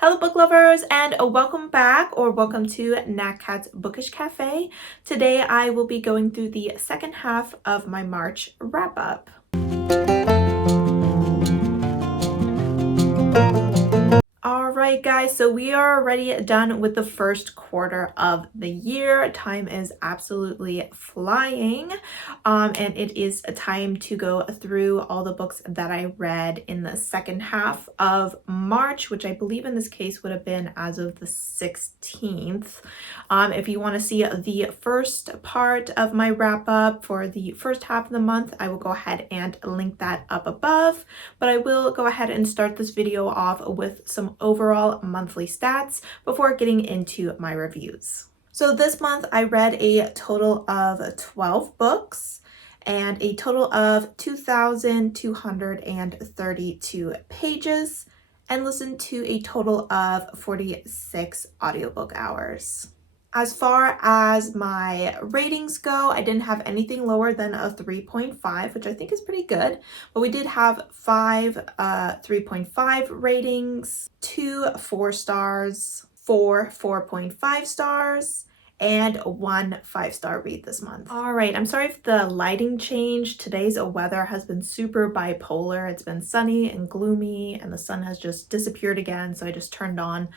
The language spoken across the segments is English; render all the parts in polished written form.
Hello book lovers and welcome back or welcome to Nat Cat's Bookish Cafe. Today I will be going through the second half of my March wrap up. Alright guys, so we are already done with the first quarter of the year. Time is absolutely flying, and it is a time to go through all the books that I read in the second half of March, which I believe in this case would have been as of the 16th. If you want to see the first part of my wrap up for the first half of the month, I will go ahead and link that up above, but I will go ahead and start this video off with some overall monthly stats before getting into my reviews. So this month I read a total of 12 books and a total of 2,232 pages and listened to a total of 46 audiobook hours. As far as my ratings go, I didn't have anything lower than a 3.5, which I think is pretty good. But we did have 5 3.5 ratings, 2 4 stars, 4 4.5 stars, and 1 5-star read this month. All right, I'm sorry if the lighting changed. Today's weather has been super bipolar. It's been sunny and gloomy, and the sun has just disappeared again. So I just turned on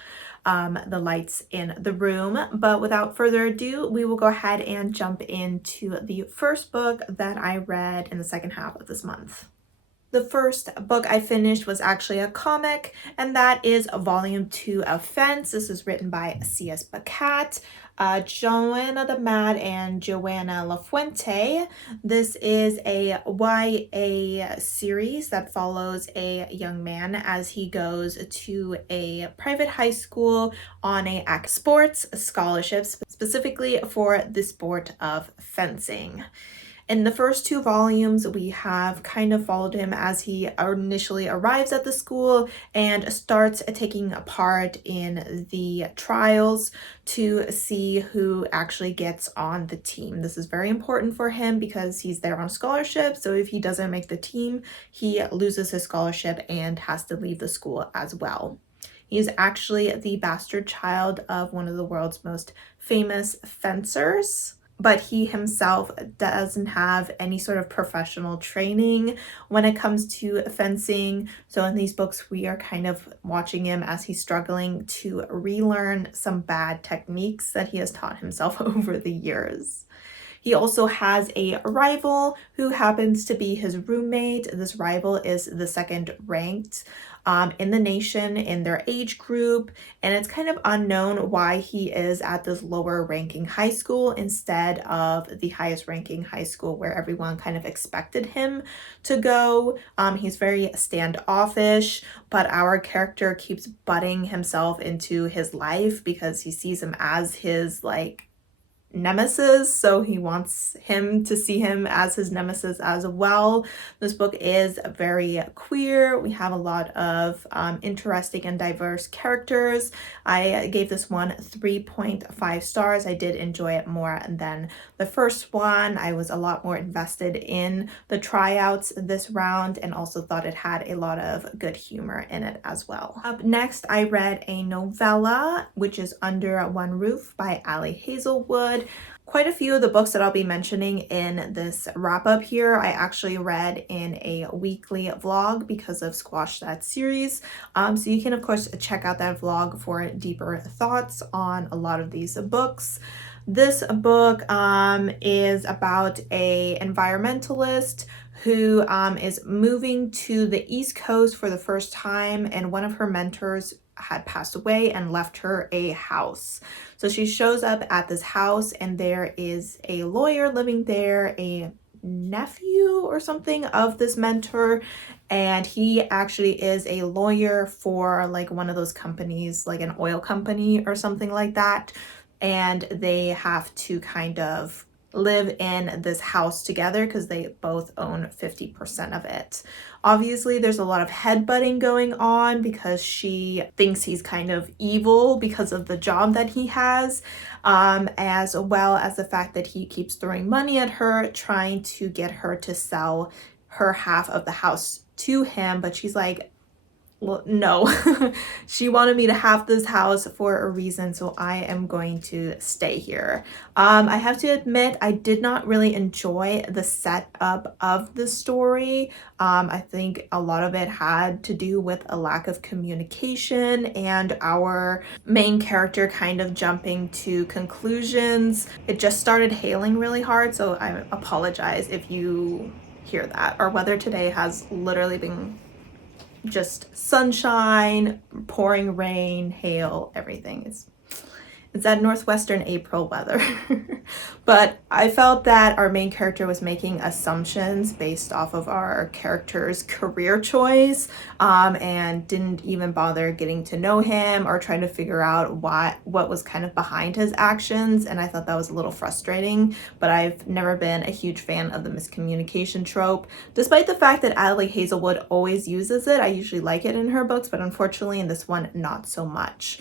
the lights in the room. But without further ado, we will go ahead and jump into the first book that I read in the second half of this month. The first book I finished was actually a comic, and that is Volume 2 of Fence. This is written by C.S. Pacat, Joanna the Mad, and Joanna Lafuente. This is a YA series that follows a young man as he goes to a private high school on a sports scholarship, specifically for the sport of fencing. In the first 2 volumes, we have kind of followed him as he initially arrives at the school and starts taking part in the trials to see who actually gets on the team. This is very important for him because he's there on scholarship, so if he doesn't make the team, he loses his scholarship and has to leave the school as well. He's actually the bastard child of one of the world's most famous fencers, but he himself doesn't have any sort of professional training when it comes to fencing. So in these books, we are kind of watching him as he's struggling to relearn some bad techniques that he has taught himself over the years. He also has a rival who happens to be his roommate. This rival is the second ranked in the nation in their age group, and it's kind of unknown why he is at this lower ranking high school instead of the highest ranking high school where everyone kind of expected him to go. He's very standoffish, but our character keeps butting himself into his life because he sees him as his nemesis, so he wants him to see him as his nemesis as well. This book is very queer. We have a lot of interesting and diverse characters. I gave this one 3.5 stars. I did enjoy it more than the first one. I was a lot more invested in the tryouts this round and also thought it had a lot of good humor in it as well. Up next, I read a novella, which is Under One Roof by Ali Hazelwood. Quite a few of the books that I'll be mentioning in this wrap up here, I actually read in a weekly vlog because of Squash That series. So you can of course check out that vlog for deeper thoughts on a lot of these books. This book is about a environmentalist who is moving to the East Coast for the first time, and one of her mentors had passed away and left her a house. So she shows up at this house and there is a lawyer living there, a nephew or something of this mentor, and he actually is a lawyer for one of those companies, like an oil company or something like that, and they have to kind of live in this house together because they both own 50% of it. Obviously, there's a lot of headbutting going on because she thinks he's kind of evil because of the job that he has, as well as the fact that he keeps throwing money at her, trying to get her to sell her half of the house to him. But she's like, well, no. She wanted me to have this house for a reason, so I am going to stay here. I have to admit, I did not really enjoy the setup of the story. I think a lot of it had to do with a lack of communication and our main character kind of jumping to conclusions. It just started hailing really hard, so I apologize if you hear that. Our weather today has literally been just sunshine, pouring rain, hail, everything. It's that Northwestern April weather. But I felt that our main character was making assumptions based off of our character's career choice, and didn't even bother getting to know him or trying to figure out what was kind of behind his actions. And I thought that was a little frustrating, but I've never been a huge fan of the miscommunication trope. Despite the fact that Adelaide Hazelwood always uses it, I usually like it in her books, but unfortunately in this one, not so much.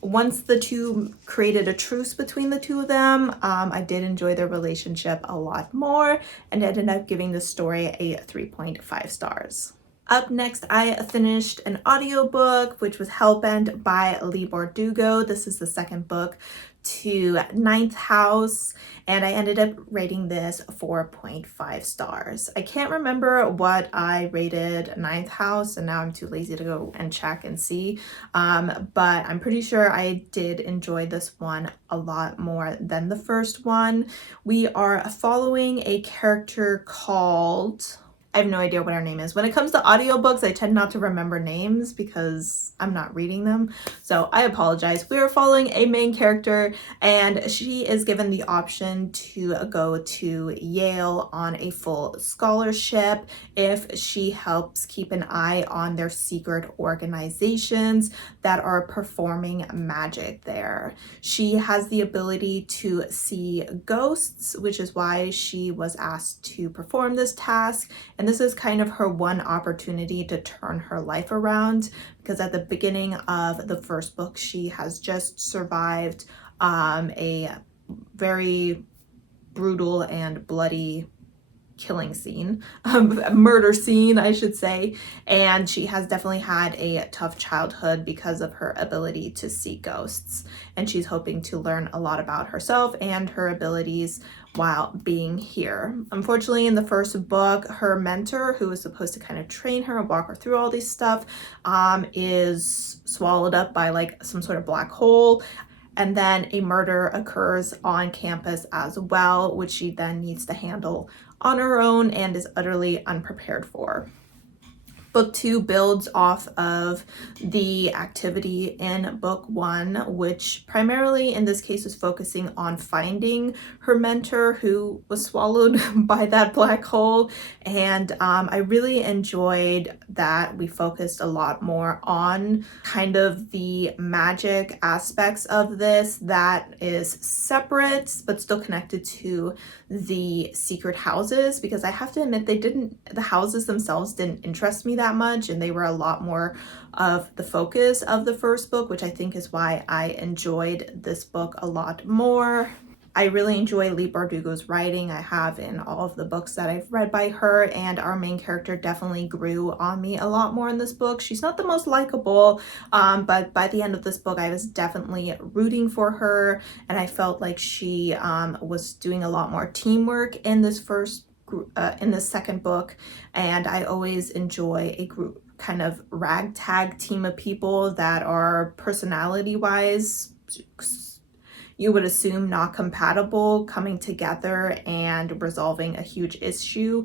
Once the two created a truce between the two of them, I did enjoy their relationship a lot more and ended up giving the story a 3.5 stars. Up next, I finished an audiobook, which was Hellbent by Leigh Bardugo. This is the second book to Ninth House, and I ended up rating this 4.5 stars. I can't remember what I rated Ninth House, and now I'm too lazy to go and check and see, but I'm pretty sure I did enjoy this one a lot more than the first one. We are following a character called... I have no idea what her name is. When it comes to audiobooks, I tend not to remember names because I'm not reading them. So I apologize. We are following a main character, and she is given the option to go to Yale on a full scholarship if she helps keep an eye on their secret organizations that are performing magic there. She has the ability to see ghosts, which is why she was asked to perform this task. And this is kind of her one opportunity to turn her life around, because at the beginning of the first book, she has just survived a very brutal and bloody killing scene, murder scene, I should say, and she has definitely had a tough childhood because of her ability to see ghosts, and she's hoping to learn a lot about herself and her abilities while being here. Unfortunately, in the first book, her mentor, who was supposed to kind of train her and walk her through all this stuff, is swallowed up by like some sort of black hole. And then a murder occurs on campus as well, which she then needs to handle on her own and is utterly unprepared for. Book 2 builds off of the activity in book 1, which primarily in this case was focusing on finding her mentor who was swallowed by that black hole. And I really enjoyed that we focused a lot more on kind of the magic aspects of this that is separate but still connected to the secret houses, because I have to admit the houses themselves didn't interest me that much, and they were a lot more of the focus of the first book, which I think is why I enjoyed this book a lot more. I really enjoy Leigh Bardugo's writing. I have in all of the books that I've read by her, and our main character definitely grew on me a lot more in this book. She's not the most likable, but by the end of this book, I was definitely rooting for her, and I felt like she was doing a lot more teamwork in this second book, and I always enjoy a group kind of ragtag team of people that are personality-wise, you would assume not compatible, coming together and resolving a huge issue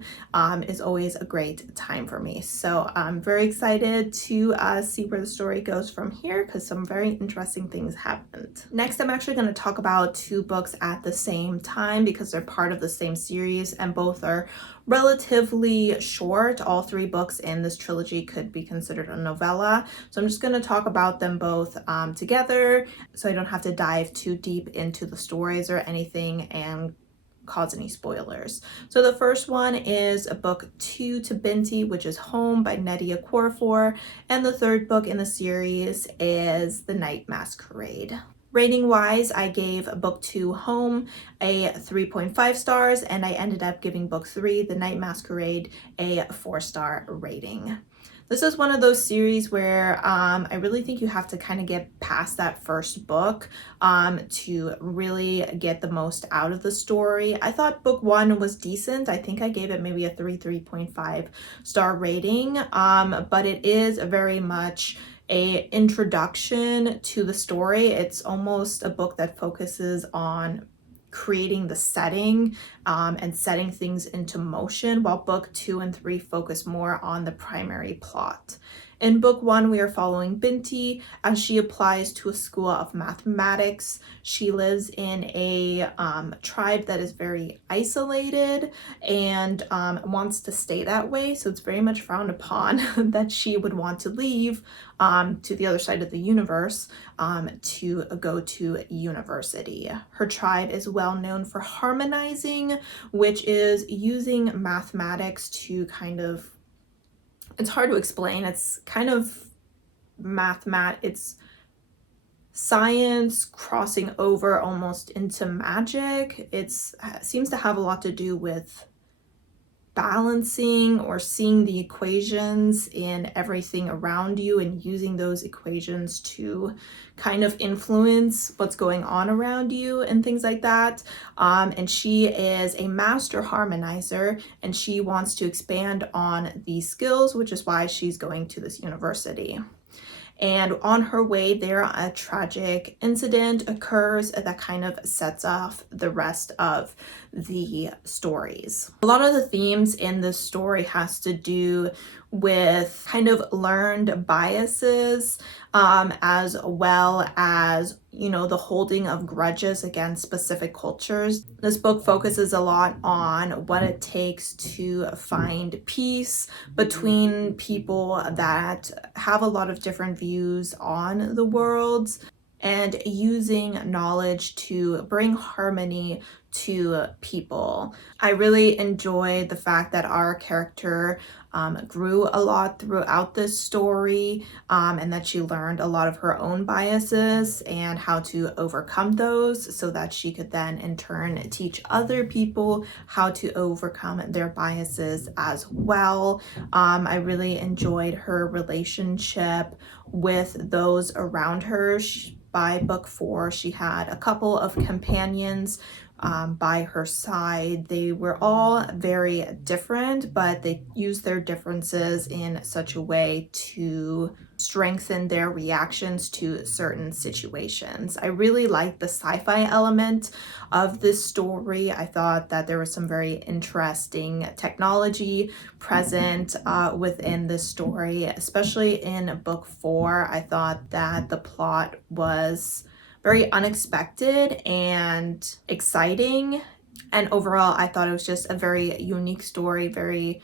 is always a great time for me. So I'm very excited to see where the story goes from here, because some very interesting things happened. Next, I'm actually going to talk about 2 books at the same time because they're part of the same series and both are relatively short. All 3 books in this trilogy could be considered a novella. So I'm just going to talk about them both together so I don't have to dive too deep into the stories or anything and cause any spoilers. So the first one is book 2 to Binti, which is Home by Nnedi Okorafor, and the third book in the series is The Night Masquerade. Rating wise, I gave book 2 Home a 3.5 stars, and I ended up giving book 3 The Night Masquerade a 4-star rating. This is one of those series where I really think you have to kind of get past that first book to really get the most out of the story. I thought book one was decent. I think I gave it maybe a 3.5 star rating, but it is very much a introduction to the story. It's almost a book that focuses on creating the setting and setting things into motion, while book 2 and 3 focus more on the primary plot. In book 1, we are following Binti as she applies to a school of mathematics. She lives in a tribe that is very isolated and wants to stay that way, so it's very much frowned upon that she would want to leave to the other side of the universe to go to university. Her tribe is well known for harmonizing, which is using mathematics to kind of, it's hard to explain. It's kind of it's science crossing over almost into magic. It seems to have a lot to do with balancing or seeing the equations in everything around you and using those equations to kind of influence what's going on around you and things like that. And she is a master harmonizer and she wants to expand on these skills, which is why she's going to this university. And on her way there, a tragic incident occurs that kind of sets off the rest of the stories. A lot of the themes in this story has to do with kind of learned biases, as well as, you know, the holding of grudges against specific cultures. This book focuses a lot on what it takes to find peace between people that have a lot of different views on the world, and using knowledge to bring harmony to people. I really enjoyed the fact that our character grew a lot throughout this story, and that she learned a lot of her own biases and how to overcome those so that she could then in turn teach other people how to overcome their biases as well. I really enjoyed her relationship with those around her. By book 4, she had a couple of companions by her side. They were all very different, but they used their differences in such a way to strengthen their reactions to certain situations. I really liked the sci-fi element of this story. I thought that there was some very interesting technology present within this story, especially in book 4. I thought that the plot was very unexpected and exciting. And overall, I thought it was just a very unique story, very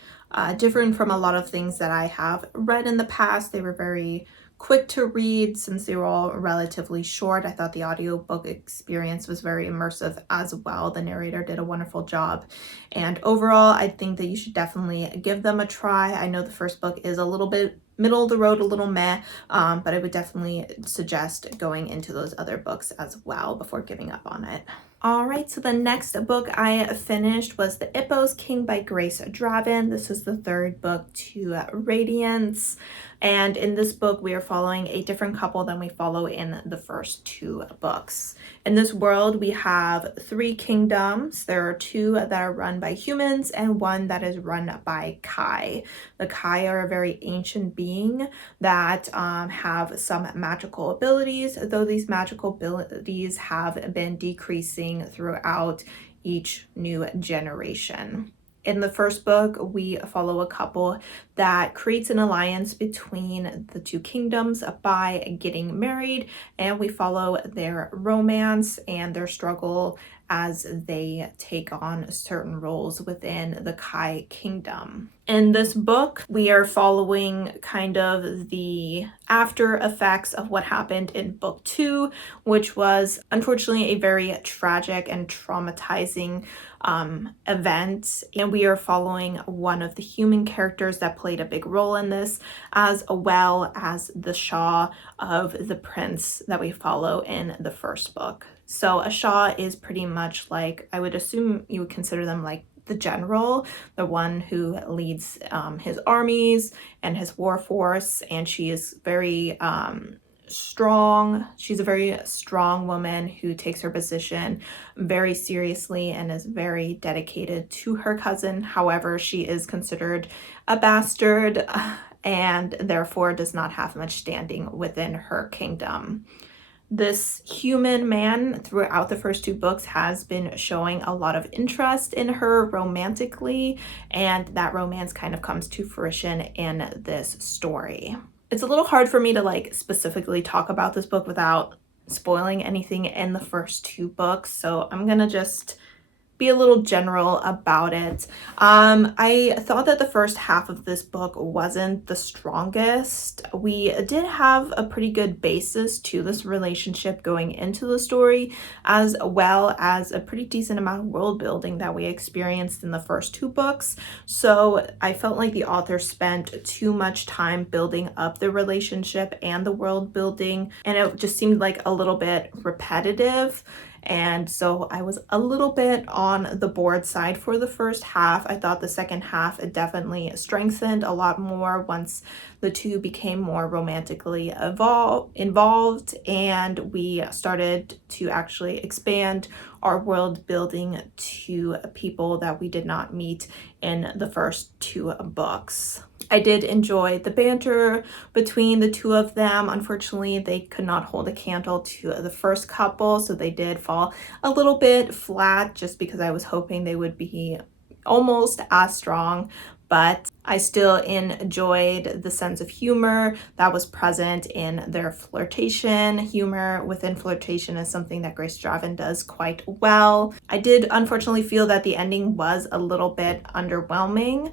different from a lot of things that I have read in the past. They were very quick to read since they were all relatively short. I thought the audiobook experience was very immersive as well. The narrator did a wonderful job. And overall, I think that you should definitely give them a try. I know the first book is a little bit middle of the road, a little meh, but I would definitely suggest going into those other books as well before giving up on it. All right, so the next book I finished was The Ippos King by Grace Draven. This is the third book to Radiance. And in this book, we are following a different couple than we follow in the first 2 books. In this world, we have 3 kingdoms. There are 2 that are run by humans and 1 that is run by Kai. The Kai are a very ancient being that have some magical abilities, though these magical abilities have been decreasing throughout each new generation. In the first book, we follow a couple that creates an alliance between the 2 kingdoms by getting married, and we follow their romance and their struggle as they take on certain roles within the Kai kingdom. In this book, we are following kind of the after effects of what happened in book 2, which was unfortunately a very tragic and traumatizing event. And we are following one of the human characters that played a big role in this, as well as the Shah of the prince that we follow in the first book. So a Shah is pretty much like, I would assume you would consider them like the general, the one who leads his armies and his war force, and she is very strong. She's a very strong woman who takes her position very seriously and is very dedicated to her cousin. However, she is considered a bastard and therefore does not have much standing within her kingdom. This human man throughout the first two books has been showing a lot of interest in her romantically, and that romance kind of comes to fruition in this story. It's a little hard for me to like specifically talk about this book without spoiling anything in the first two books, so I'm gonna just be a little general about it. I thought that the first half of this book wasn't the strongest. We did have a pretty good basis to this relationship going into the story, as well as a pretty decent amount of world building that we experienced in the first two books. So I felt like the author spent too much time building up the relationship and the world building, and it just seemed like a little bit repetitive. And so I was a little bit on the bored side for the first half. I thought the second half it definitely strengthened a lot more once the two became more romantically involved, and we started to actually expand our world building to people that we did not meet in the first two books. I did enjoy the banter between the two of them. Unfortunately, they could not hold a candle to the first couple, so they did fall a little bit flat just because I was hoping they would be almost as strong. But I still enjoyed the sense of humor that was present in their flirtation. Humor within flirtation is something that Grace Draven does quite well. I did unfortunately feel that the ending was a little bit underwhelming,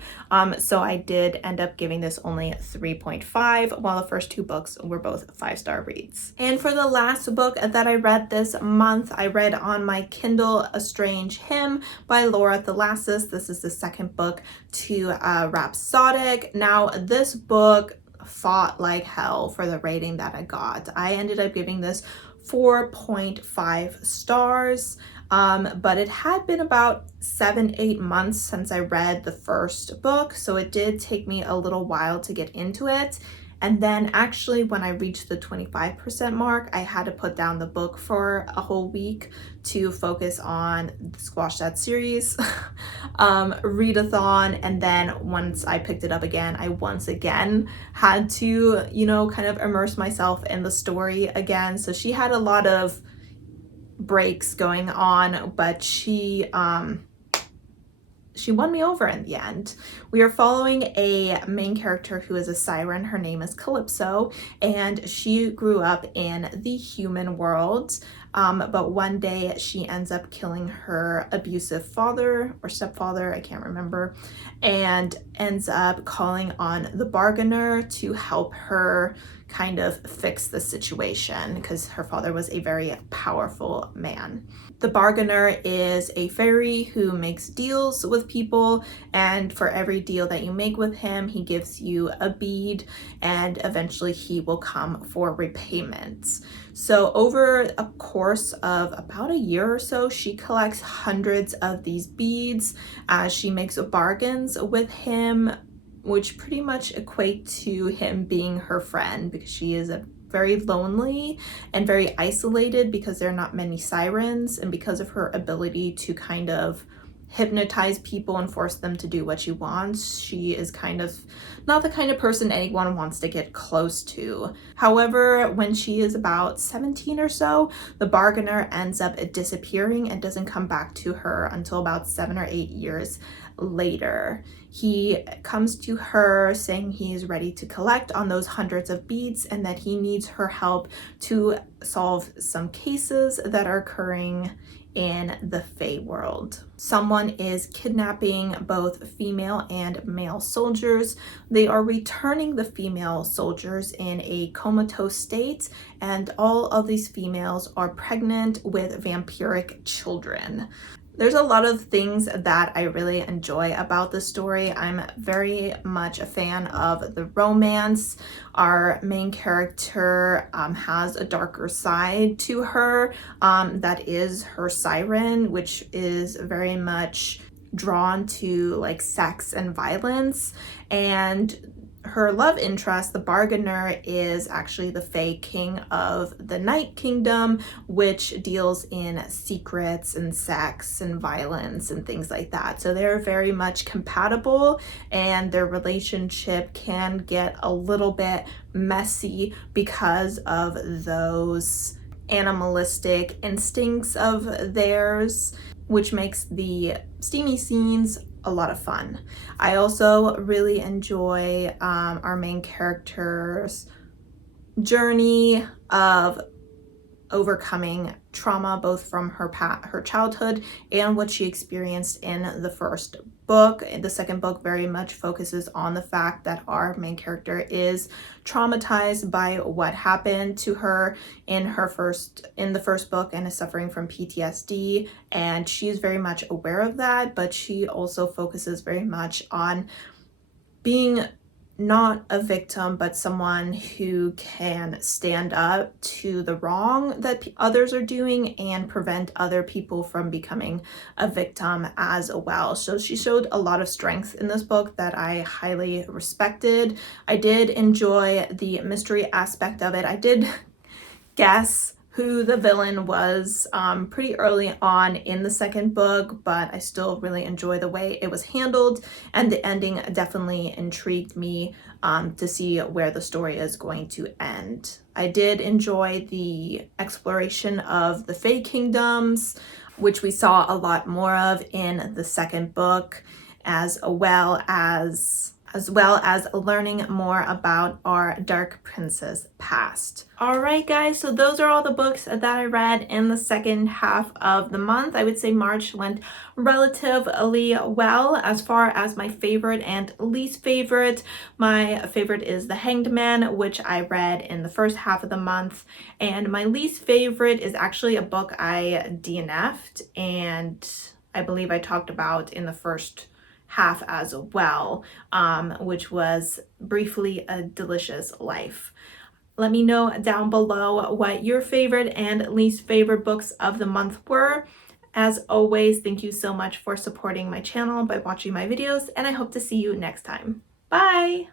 so I did end up giving this only 3.5, while the first two books were both 5-star reads. And for the last book that I read this month, I read on my Kindle A Strange Hymn by Laura Thalassis. This is the second book to Rhapsodic. Now, this book fought like hell for the rating that I got. I ended up giving this 4.5 stars, but it had been about 7-8 months since I read the first book, so it did take me a little while to get into it. And then actually when I reached the 25% mark, I had to put down the book for a whole week to focus on the Squash That series readathon. And then once I picked it up again, I once again had to, kind of immerse myself in the story again. So she had a lot of breaks going on, but she won me over in the end. We are following a main character who is a siren. Her name is Calypso, and she grew up in the human world, but one day she ends up killing her abusive father or stepfather, I can't remember, and ends up calling on the Bargainer to help her kind of fix the situation because her father was a very powerful man. The Bargainer is a fairy who makes deals with people, and for every deal that you make with him, he gives you a bead, and eventually he will come for repayment. So over a course of about a year or so, she collects hundreds of these beads as she makes bargains with him, which pretty much equate to him being her friend, because she is very lonely and very isolated because there are not many sirens, and because of her ability to kind of hypnotize people and force them to do what she wants, she is kind of not the kind of person anyone wants to get close to. However, when she is about 17 or so, the Bargainer ends up disappearing and doesn't come back to her until about 7 or 8 years later. He comes to her saying he is ready to collect on those hundreds of beads and that he needs her help to solve some cases that are occurring in the Fae world. Someone is kidnapping both female and male soldiers. They are returning the female soldiers in a comatose state, and all of these females are pregnant with vampiric children. There's a lot of things that I really enjoy about the story. I'm very much a fan of the romance. Our main character has a darker side to her that is her siren, which is very much drawn to like sex and violence, and her love interest, the Bargainer, is actually the Fae King of the Night Kingdom, which deals in secrets and sex and violence and things like that. So they're very much compatible, and their relationship can get a little bit messy because of those animalistic instincts of theirs, which makes the steamy scenes a lot of fun. I also really enjoy our main character's journey of overcoming trauma, both from her childhood and what she experienced in the first book. The second book very much focuses on the fact that our main character is traumatized by what happened to her in the first book and is suffering from PTSD, and she's very much aware of that, but she also focuses very much on being not a victim, but someone who can stand up to the wrong that others are doing and prevent other people from becoming a victim as well. So she showed a lot of strength in this book that I highly respected. I did enjoy the mystery aspect of it. I did guess who the villain was pretty early on in the second book, but I still really enjoy the way it was handled, and the ending definitely intrigued me to see where the story is going to end. I did enjoy the exploration of the Fae Kingdoms, which we saw a lot more of in the second book, as well as learning more about our Dark Princess past. Alright guys, so those are all the books that I read in the second half of the month. I would say March went relatively well. As far as my favorite and least favorite, my favorite is The Hanged Man, which I read in the first half of the month, and my least favorite is actually a book I DNF'd, and I believe I talked about in the first half as well, which was Briefly a Delicious Life. Let me know down below what your favorite and least favorite books of the month were. As always, thank you so much for supporting my channel by watching my videos, and I hope to see you next time. Bye!